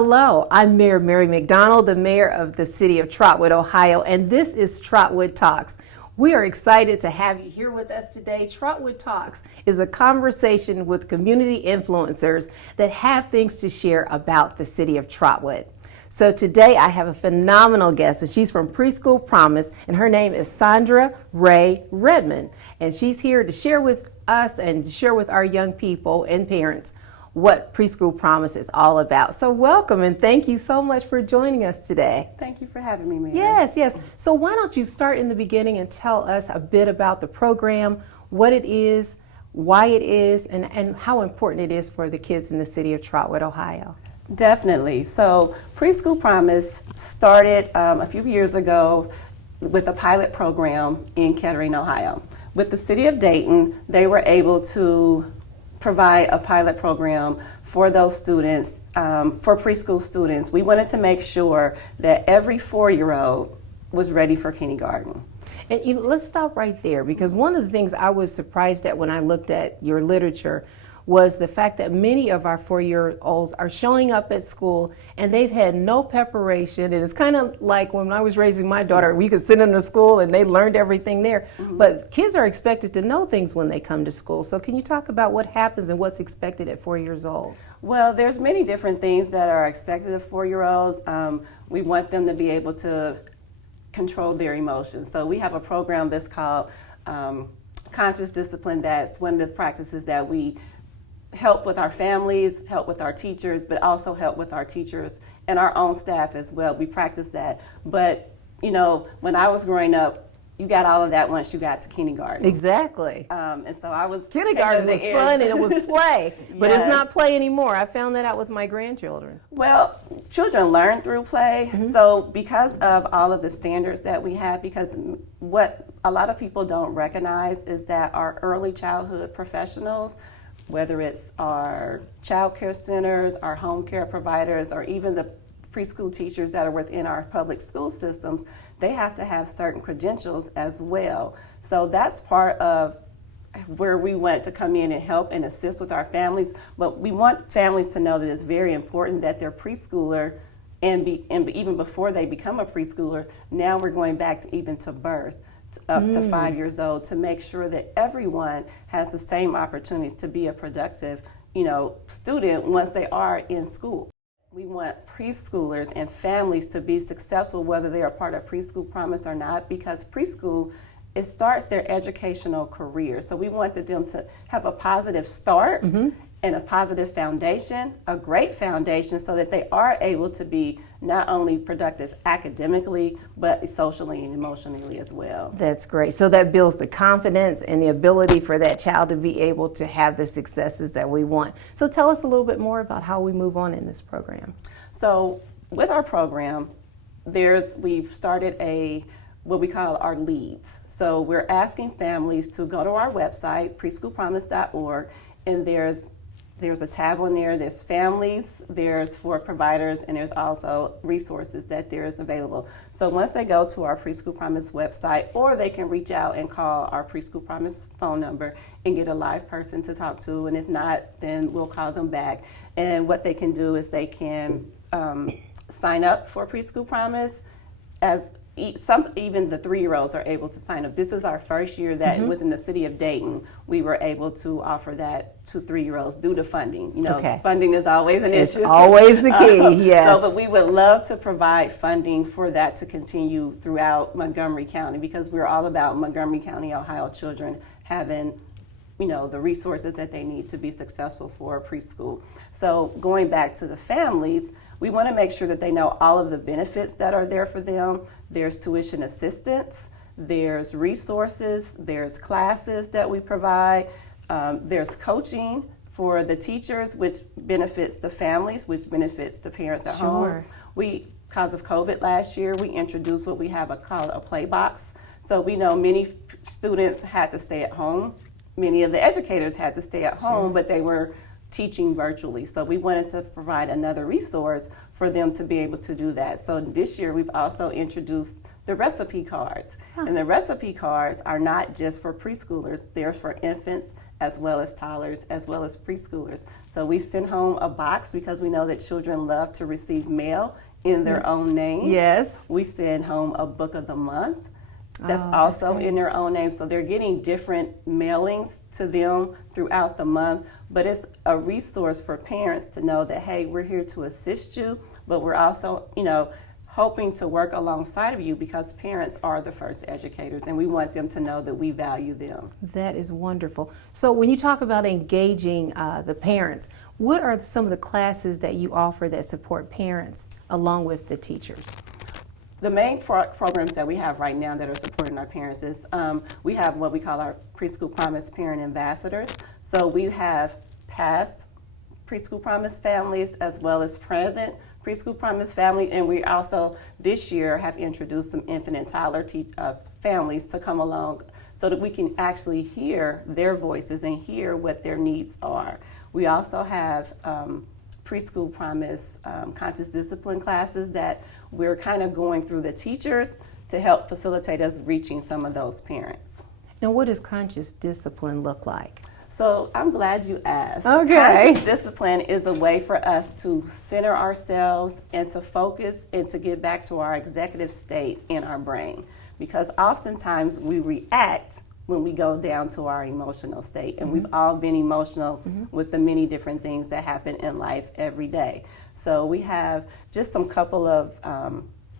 Hello, I'm Mayor Mary McDonald, the mayor of the city of Trotwood, Ohio, and this is Trotwood Talks. We are excited to have you here with us today. Trotwood Talks is a conversation with community influencers that have things to share about the city of Trotwood. So today I have a phenomenal guest, and she's from Preschool Promise, and her name is Sandra Raye-Redmond, and she's here to share with us and share with our young people and parents what Preschool Promise is all about. So welcome, and thank you so much for joining us today. Thank you for having me, Mary. Yes. So why don't you start in the beginning and tell us a bit about the program, what it is, why it is, and how important it is for the kids in the city of Trotwood, Ohio. Definitely. So Preschool Promise started a few years ago with a pilot program in Kettering, Ohio. With the city of Dayton, they were able to provide a pilot program for those students, for preschool students. We wanted to make sure that every 4-year-old was ready for kindergarten. And let's stop right there, because one of the things I was surprised at when I looked at your literature was the fact that many of our 4-year-olds are showing up at school and they've had no preparation. And it's kind of like when I was raising my daughter, we could send them to school and they learned everything there. Mm-hmm. But kids are expected to know things when they come to school. So can you talk about what happens and what's expected at 4 years old? Well, there's many different things that are expected of 4-year-olds. We want them to be able to control their emotions. So we have a program that's called Conscious Discipline. That's one of the practices that we help with our families, help with our teachers, but also help with our teachers and our own staff as well. We practice that. But, you know, when I was growing up, you got all of that once you got to kindergarten. Exactly. And so I was... Kindergarten was fun and it was play, but Yes. It's not play anymore. I found that out with my grandchildren. Well, children learn through play. Mm-hmm. So because of all of the standards that we have, because what a lot of people don't recognize is that our early childhood professionals, whether it's our child care centers, our home care providers, or even the preschool teachers that are within our public school systems, they have to have certain credentials as well. So that's part of where we want to come in and help and assist with our families. But we want families to know that it's very important that their preschooler, and even before they become a preschooler, now we're going back to even to birth, up to 5 years old, to make sure that everyone has the same opportunity to be a productive, student once they are in school. We want preschoolers and families to be successful, whether they are part of Preschool Promise or not, because preschool, it starts their educational career. So we wanted them to have a positive start and a positive foundation, a great foundation, so that they are able to be not only productive academically, but socially and emotionally as well. That's great. So that builds the confidence and the ability for that child to be able to have the successes that we want. So tell us a little bit more about how we move on in this program. So with our program, we've started what we call our leads. So we're asking families to go to our website, preschoolpromise.org, and there's a tab on there. There's families, there's for providers, and there's also resources that there's available. So once they go to our Preschool Promise website, or they can reach out and call our Preschool Promise phone number and get a live person to talk to, and if not, then we'll call them back. And what they can do is they can sign up for Preschool Promise. Even the 3-year-olds are able to sign up. This is our first year that within the city of Dayton, we were able to offer that to 3-year-olds due to funding. Funding is always an issue. It's always the key, yes. But we would love to provide funding for that to continue throughout Montgomery County, because we're all about Montgomery County, Ohio children having the resources that they need to be successful for preschool. So going back to the families, we want to make sure that they know all of the benefits that are there for them. There's tuition assistance, there's resources, there's classes that we provide, there's coaching for the teachers, which benefits the families, which benefits the parents at home. Because of COVID last year, we introduced what we have called a play box. So we know many students had to stay at home. Many of the educators had to stay at home, but they were teaching virtually. So we wanted to provide another resource for them to be able to do that. So this year we've also introduced the recipe cards. And the recipe cards are not just for preschoolers, they're for infants as well as toddlers, as well as preschoolers. So we send home a box because we know that children love to receive mail in their own name. Yes. We send home a book of the month that's Oh, also that's in their own name. So they're getting different mailings to them throughout the month. But it's a resource for parents to know that, hey, we're here to assist you, but we're also, hoping to work alongside of you because parents are the first educators and we want them to know that we value them. That is wonderful. So when you talk about engaging the parents, what are some of the classes that you offer that support parents along with the teachers? The main programs that we have right now that are supporting our parents is we have what we call our Preschool Promise Parent Ambassadors. So we have past Preschool Promise families as well as present Preschool Promise family, and we also this year have introduced some infant and toddler families to come along so that we can actually hear their voices and hear what their needs are. We also have Preschool Promise conscious discipline classes that we're kind of going through the teachers to help facilitate us reaching some of those parents. Now, what does conscious discipline look like? So I'm glad you asked. Okay. Conscious discipline is a way for us to center ourselves and to focus and to get back to our executive state in our brain. Because oftentimes we react when we go down to our emotional state. And we've all been emotional with the many different things that happen in life every day. So we have just some couple of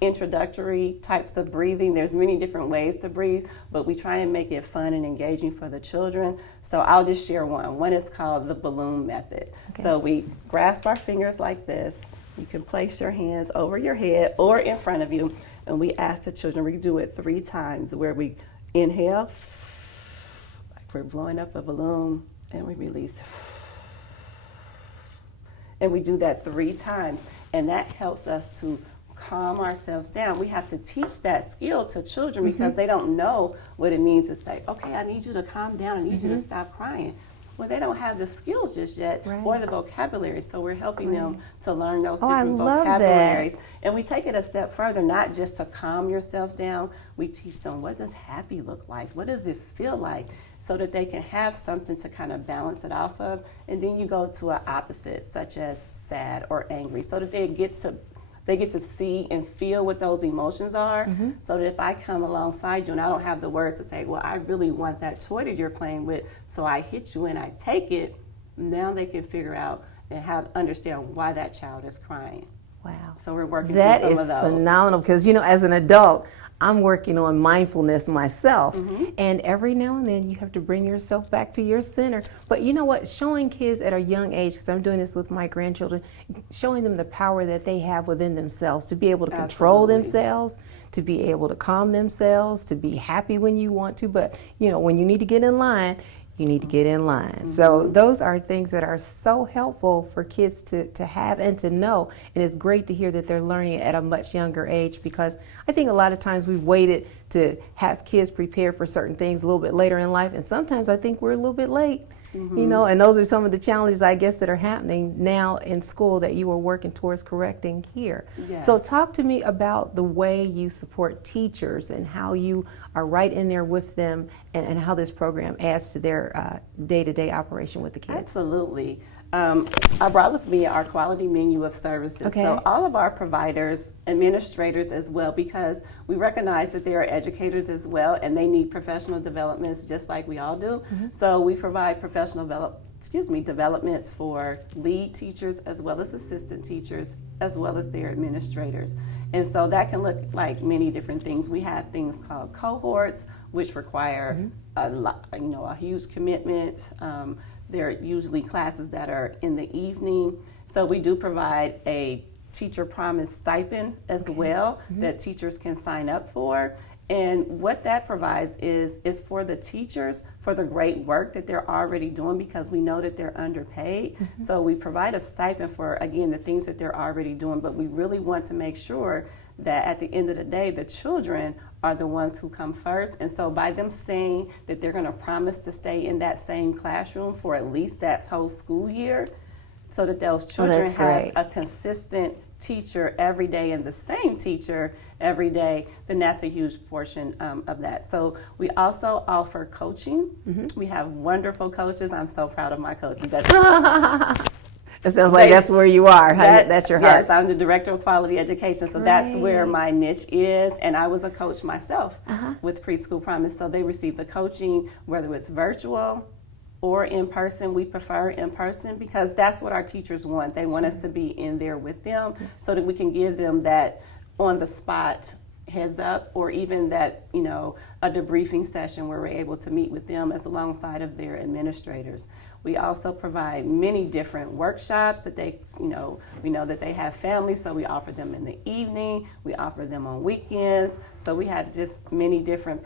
introductory types of breathing. There's many different ways to breathe, but we try and make it fun and engaging for the children. So I'll just share one. One is called the balloon method. Okay. So we grasp our fingers like this. You can place your hands over your head or in front of you, and we ask the children, we do it 3 times where we inhale, like we're blowing up a balloon, and we release. And we do that 3 times, and that helps us to calm ourselves down. We have to teach that skill to children because they don't know what it means to say, okay, I need you to calm down, I need you to stop crying. Well, they don't have the skills just yet or the vocabulary, so we're helping them to learn those different vocabularies. And we take it a step further, not just to calm yourself down, we teach them what does happy look like, what does it feel like, so that they can have something to kind of balance it off of. And then you go to an opposite, such as sad or angry, so that they get to see and feel what those emotions are, so that if I come alongside you and I don't have the words to say, well, I really want that toy that you're playing with, so I hit you and I take it, now they can figure out and understand why that child is crying. Wow. So we're working through some of those. That is phenomenal because, as an adult, I'm working on mindfulness myself. And every now and then you have to bring yourself back to your center. But you know what? Showing kids at a young age, because I'm doing this with my grandchildren, showing them the power that they have within themselves to be able to control themselves, to be able to calm themselves, to be happy when you want to. But, when you need to get in line, you need to get in line. So those are things that are so helpful for kids to have and to know. And it's great to hear that they're learning at a much younger age, because I think a lot of times we've waited to have kids prepare for certain things a little bit later in life. And sometimes I think we're a little bit late. And those are some of the challenges, I guess, that are happening now in school that you are working towards correcting here. Yes. So talk to me about the way you support teachers and how you are right in there with them, and how this program adds to their day-to-day operation with the kids. Absolutely. I brought with me our quality menu of services. Okay. So all of our providers, administrators as well, because we recognize that they are educators as well, and they need professional developments just like we all do. So we provide professional developments for lead teachers as well as assistant teachers as well as their administrators. And so that can look like many different things. We have things called cohorts, which require a huge commitment. They're usually classes that are in the evening. So we do provide a teacher promise stipend as well that teachers can sign up for. And what that provides is for the teachers, for the great work that they're already doing, because we know that they're underpaid. So we provide a stipend for, again, the things that they're already doing, but we really want to make sure that at the end of the day, the children are the ones who come first. And so by them saying that they're going to promise to stay in that same classroom for at least that whole school year, so that those children have a consistent teacher every day and the same teacher every day, then that's a huge portion of that. So we also offer coaching. We have wonderful coaches. I'm so proud of my coaches. It sounds like that's where you are. That's your heart. Yes, I'm the director of quality education, so that's where my niche is. And I was a coach myself with Preschool Promise, so they receive the coaching, whether it's virtual or in person. We prefer in person because that's what our teachers want. They want us to be in there with them so that we can give them that on the spot heads up, or even that, a debriefing session where we're able to meet with them as alongside of their administrators. We also provide many different workshops that they, we know that they have families, so we offer them in the evening, we offer them on weekends, so we have just many different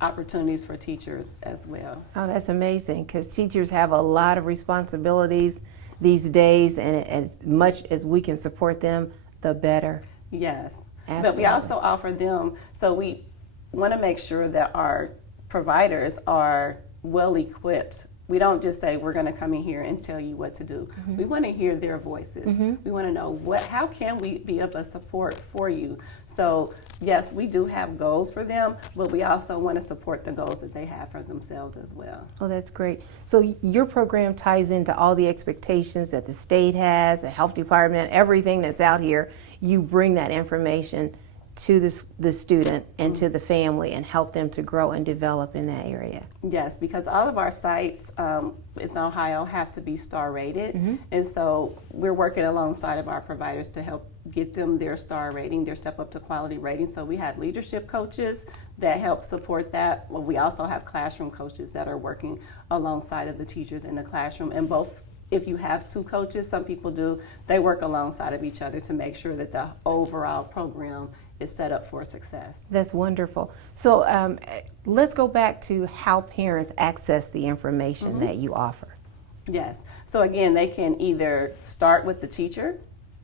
opportunities for teachers as well. Oh, that's amazing, because teachers have a lot of responsibilities these days, and as much as we can support them, the better. Yes. Absolutely. But we also offer them, so we want to make sure that our providers are well equipped. We don't just say we're going to come in here and tell you what to do. We want to hear their voices. We want to know how can we be of a support for you. So yes, we do have goals for them, but we also want to support the goals that they have for themselves as well. Oh, that's great. So your program ties into all the expectations that the state has, the health department, everything that's out here. You bring that information to the student and to the family and help them to grow and develop in that area. Yes, because all of our sites in Ohio have to be star rated, and so we're working alongside of our providers to help get them their star rating, their step up to quality rating. So we have leadership coaches that help support that. Well, we also have classroom coaches that are working alongside of the teachers in the classroom, and both. If you have two coaches, some people do, they work alongside of each other to make sure that the overall program is set up for success. That's wonderful. So let's go back to how parents access the information that you offer. Yes. So again, they can either start with the teacher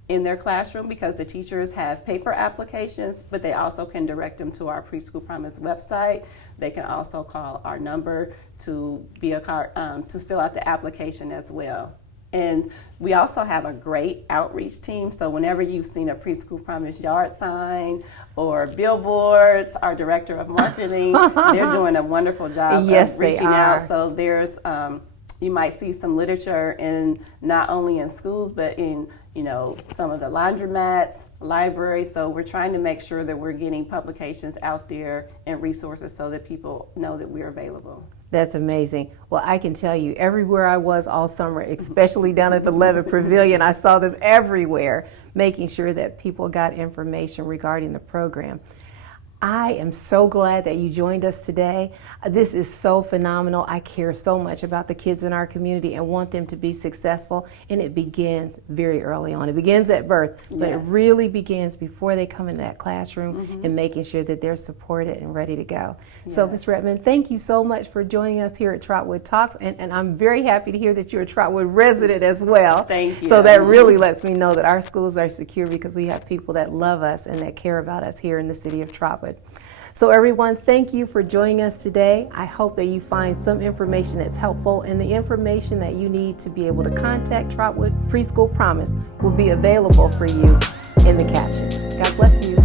in their classroom, because the teachers have paper applications, but they also can direct them to our Preschool Promise website. They can also call our number to fill out the application as well. And we also have a great outreach team. So whenever you've seen a Preschool Promise yard sign or billboards, our director of marketing, they're doing a wonderful job of reaching out. So there's, you might see some literature in not only in schools, but in some of the laundromats, libraries. So we're trying to make sure that we're getting publications out there and resources so that people know that we're available. That's amazing. Well, I can tell you, everywhere I was all summer, especially down at the Levitt Pavilion, I saw them everywhere, making sure that people got information regarding the program. I am so glad that you joined us today. This is so phenomenal. I care so much about the kids in our community and want them to be successful, and it begins very early on. It begins at birth, but it really begins before they come into that classroom and making sure that they're supported and ready to go. So, Ms. Redmond, thank you so much for joining us here at Trotwood Talks, and I'm very happy to hear that you're a Trotwood resident as well. Thank you. So that really lets me know that our schools are secure because we have people that love us and that care about us here in the city of Trotwood. So everyone, thank you for joining us today. I hope that you find some information that's helpful, and the information that you need to be able to contact Trotwood Preschool Promise will be available for you in the caption. God bless you.